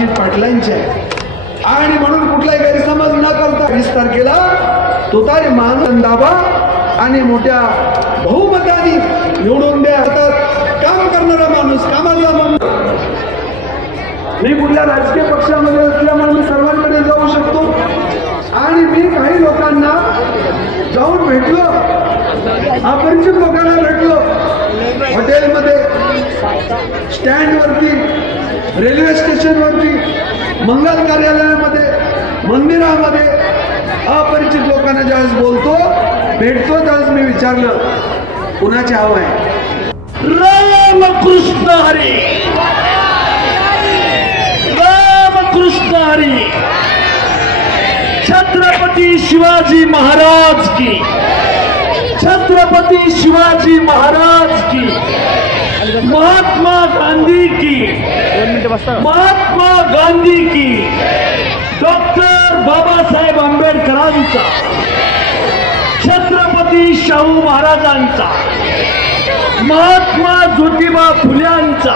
अभिजित पाटलांची आहे आणि म्हणून कुठलाही गैरसमज न करता 20 तारखेला तुतारी मान दाबा आणि मोठ्या बहुमताने निवडून द्या. काम करणारा माणूस, कामाचा माणूस. मी कुठल्या राजकीय पक्षामध्ये असल्यामुळे मी सर्वांकडे जाऊ शकतो आणि मी काही लोकांना जाऊन भेटलो, अपरिचित लोकांना भेटलो, हॉटेलमध्ये, स्टँडवरती, रेल्वे स्टेशनवरती, मंगल कार्यालयामध्ये, मंदिरामध्ये अपरिचित लोकांना ज्यावेळेस बोलतो, भेटतो, त्यावेळेस मी विचारलं कुणाचे हवं आहे. रामकृष्ण हरी, रामकृष्ण हरी. छत्रपती शिवाजी महाराज की, छत्रपती शिवाजी महाराज की, महात्मा गांधी की, महात्मा गांधी की, डॉक्टर बाबासाहेब आंबेडकरांचा, छत्रपती शाहू महाराजांचा, महात्मा ज्योतिबा फुल्यांचा,